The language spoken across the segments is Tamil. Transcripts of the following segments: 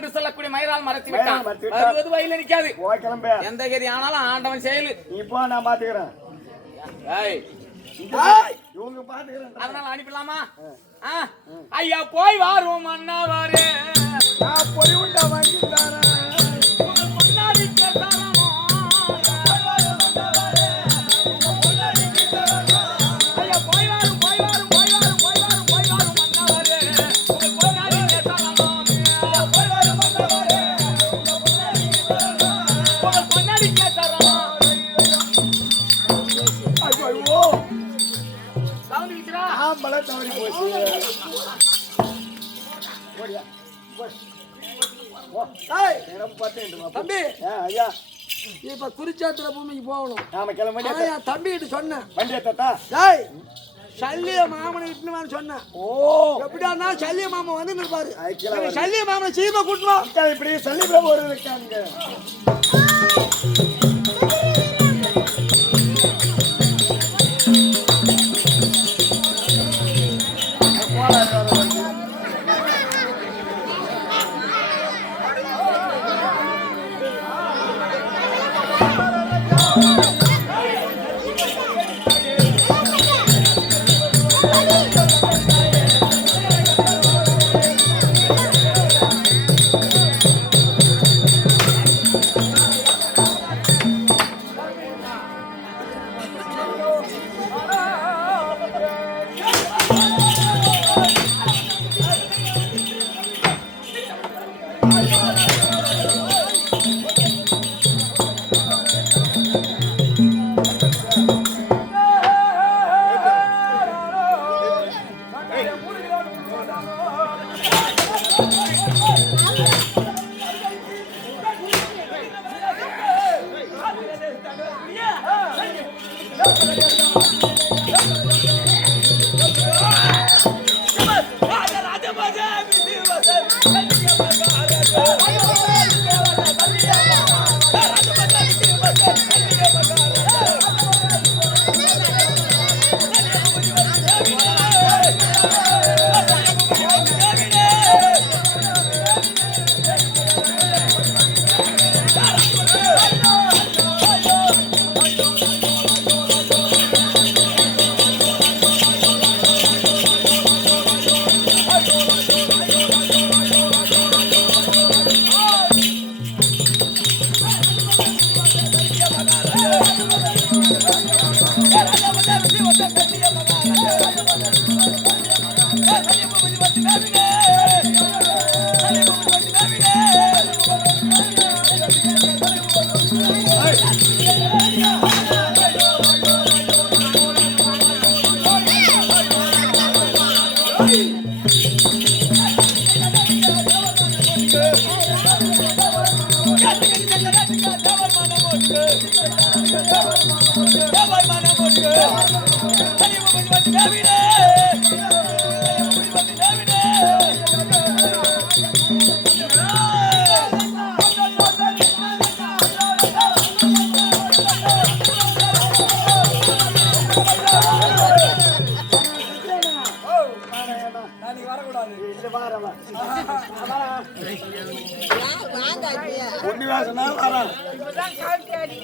என்று சொல்லக்கூடிய மயிரால் மறைத்து விட்டான். வருவது வயல நிக்காது. எந்த கதி ஆனாலும் ஆண்டவன் செயலு. இப்போ நான் பாத்துக்கிறேன். இவங்க பாத்துக்கிறேன். அதனால அனுப்பிடலாமா? ஐயா போய் வாரும் அண்ணாவாரே. நான் போய் உண்டா வாங்கி தரேன். தம்பி இப்ப குறிச்சாத்துல பூமிக்கு போகணும். தம்பி கிட்ட சொன்னேன் சல்லிய மாமனை இட்டுன்னு சொன்னேன். எப்படியா சல்லிய மாமன் வந்து இருப்பாரு. சல்லிய மாமனை சீமா கூட்டணும். இப்படி சல்லி பிரபு ஒரு இருக்காங்க.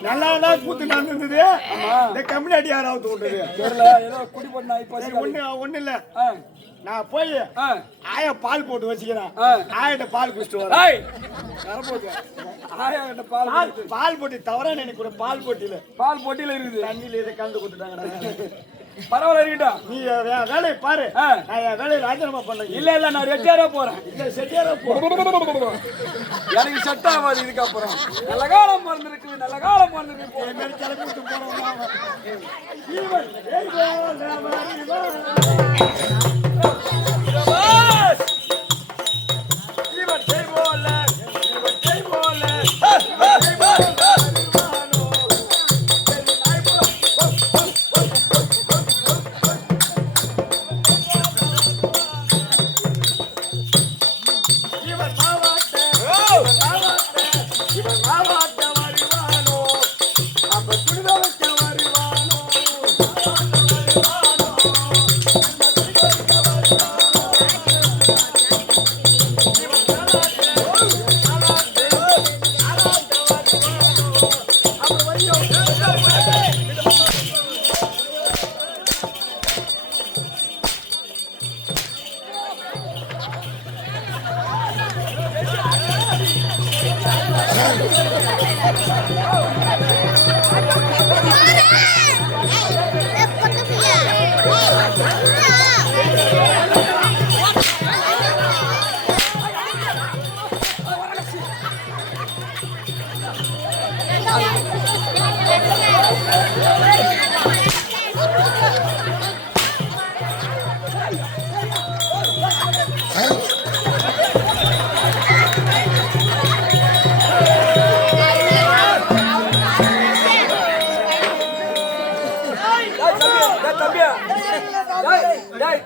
நல்லா கூத்து நடந்தது. கம்பெனி அடி யாராவது விட்டது ஒண்ணு இல்ல. நான் போய் ஆயா பால் போட்டு வச்சுக்கிறேன். ஆயிட்ட பால் குடிச்சிட்டு வரேன். பால் போட்டி தவறா நினைக்கிற. பால் போட்டியில இருக்குது. தண்ணியில இதை கலந்து கொடுத்துட்டாங்க. பரவாயில்ல இருக்கட்டும். நீ வேலையை பாரு. நான் என் வேலையை ராஜினாமா பண்ண. இல்ல நான் ரெட்டியாரா போறேன். இல்ல செட்டியாரா போ. எனக்கு செட் ஆகாது. இதுக்கப்புறம் நல்ல காலம் மறந்துருக்கு. நல்ல காலம் மறந்துருக்கு. கிளம்பி போறோம்.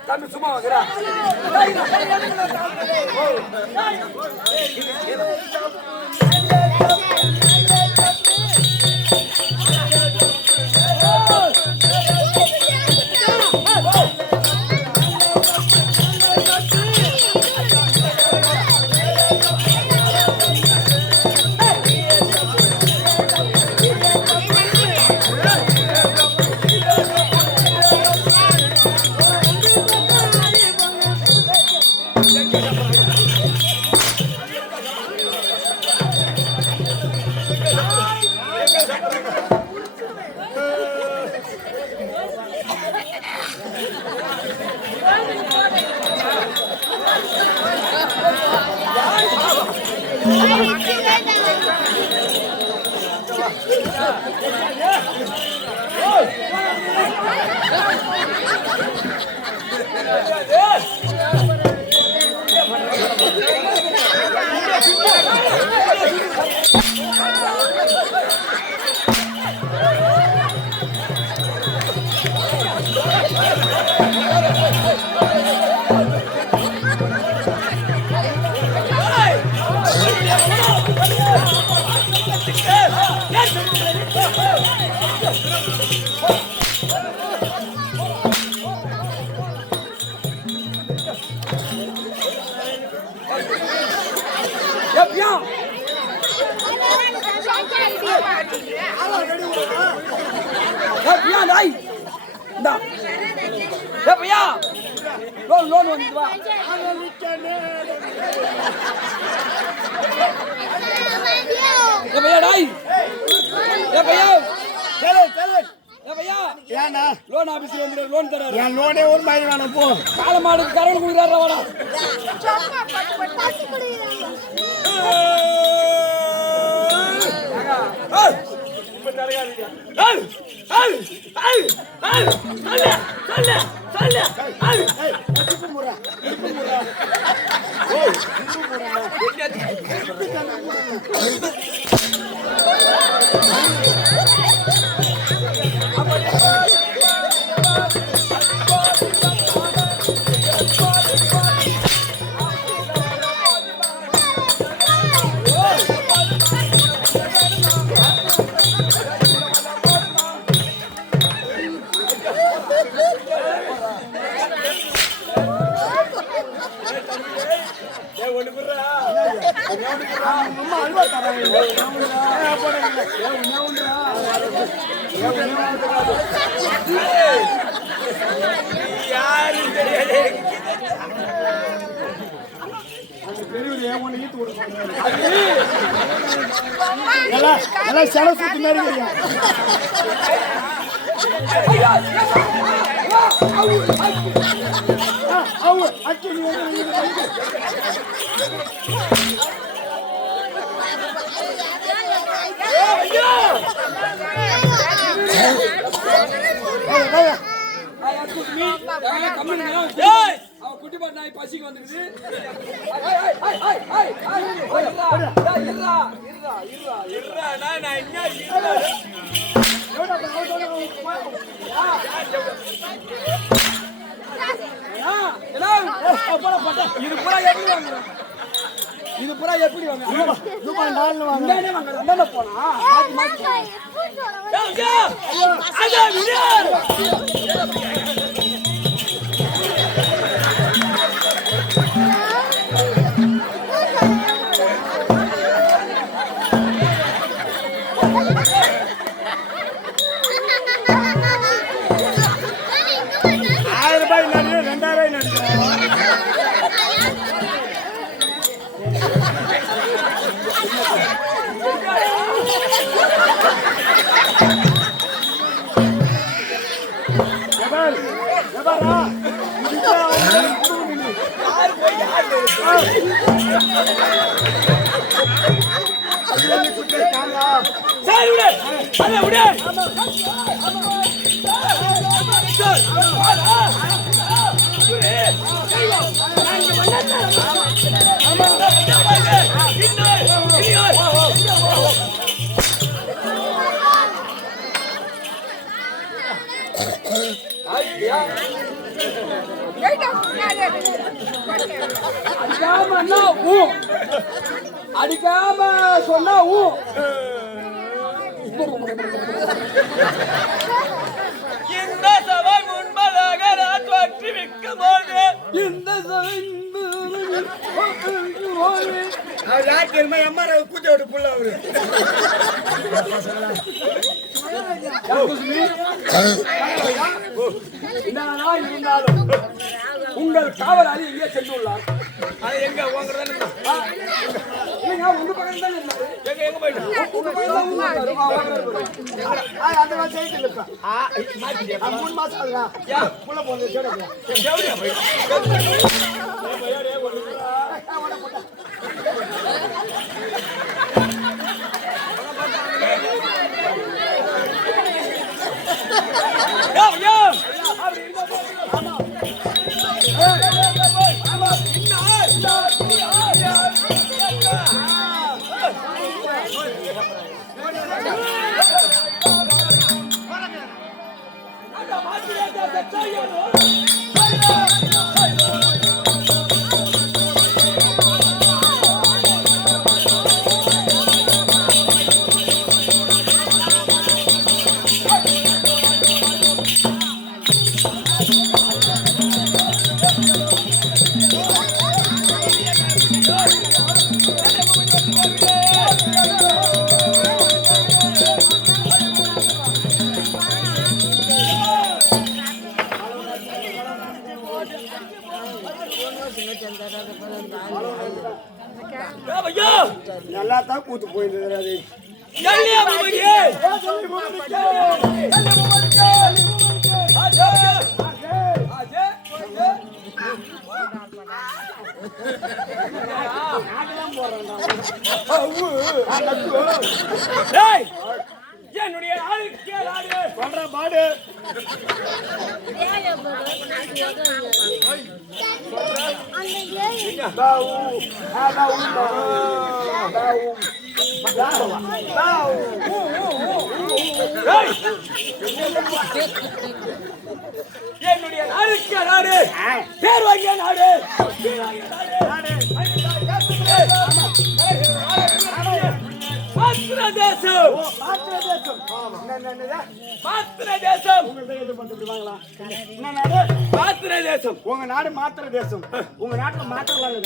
தம்பி சும்மா வைக்கிறா லோன் வந்து வா भैया ढाई ये भैया चले चले ये भैया ஏன்னா லோன் ஆபீஸ்ல வந்து லோன் தராரு என் லோனே ஒரு மாதிரி வேணும் போ கால மாடுக்கு கரவல் குடுறாரா வாடா இப்ப தரகாதீங்க ஏய் ஏய் ஏய் ஏய் சல்ல சல்ல சல்ல ஏய் ஏய் இடுப்பு முறா ஏய் இடுப்பு முறா அம்மா அல்வா தரேன் எல்லாம் செல சுத்தி மாதிரி குட்டி பாட்டு நாய் பசிக்கு வந்துருக்குது இது பூரா எப்படி வாங்க இது பூரா எப்படி வாங்க போனா சரி விடு அத விடு அடிக்காம சொன்னா இந்த சபை முன்பதாக நான் தோற்றி விற்கும் போது இந்த சபை கூட்ட விட்டு புள்ள அவரு இருந்தாலும் உங்கள் காவலாளி எங்கே சென்றுள்ளார்? அது எங்க உங்கிறதானே உங்க பக்கம் தான் இருந்தாரு. எங்க போயிட்டு உங்க பக்கம் தான் இருந்தாரு. அந்த மாதிரி செய்தியில் இருக்கா 3 மாசம் ஆகுதா புள்ள போகுது எவ்வளோ போயிட்டு நல்லா தான் கூத்து போயிருந்தது என்னுடைய சொல்ற பாடு என்னுடைய நாடுக்கு நாடு பேர் வாங்கிய நாடு மாத்திர தேசம் மாத்திர தேசம் மாத்திர தேசம் உங்க நாடு மாத்திர தேசம் உங்க நாட்டுல மாத்திரலாம்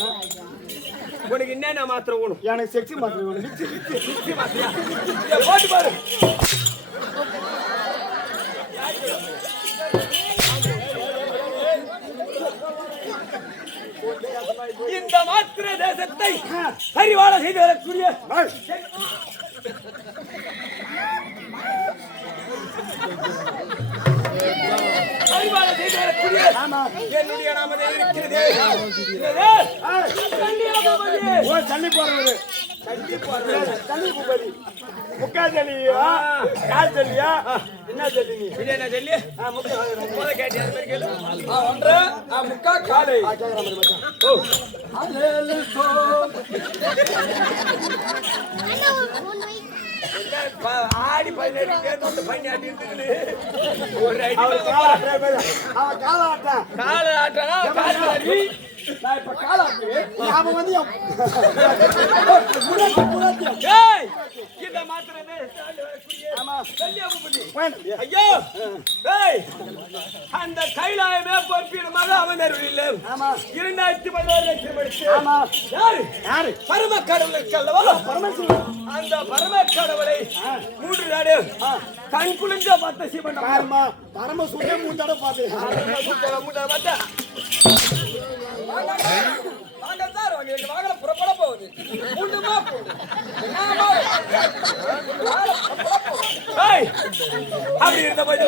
உனக்கு என்னென்ன மாத்திரம் வேணும்? எனக்கு செக்ஸி மாத்திரம் வேணும் மாத்திரையா போட்டு பாரு. இந்த மாத்திர தேசத்தை அறிவாள செய்து வரக்கூடிய அறிவாள செய்து வரக்கூடிய என்னுடைய நாமதே இருக்கிறது. தள்ளி போறது தள்ளி பூபதி முக்கா ஜல்லியா கால் ஜல்லியா என்ன ஜல்லி நீ என்ன சொல்லி கேட்டு அது மாதிரி கேளு. ஒன்று முக்கா காலை ஆடி 17 பேர் பையன் ஆட்டி இருக்குது. ஒரு கால ஆட்டா காலாடி நான் இப்ப காலாட்டுவேன். அவன் வந்து இந்த மாத்திரை ஐயோ அந்த கைலாயமே பொறுப்பிடமாக அவன் அருளில்லை. 2016 யாரு பரம கடவுள் இருக்கல்லவா அந்த பரம கடவுளை 3 நாடு கண் குளிஞ்ச பார்த்த சிவன் பரம சுய 3 தடவை பார்த்து புறப்பட போகுது அப்படி இருந்த போயிட்டு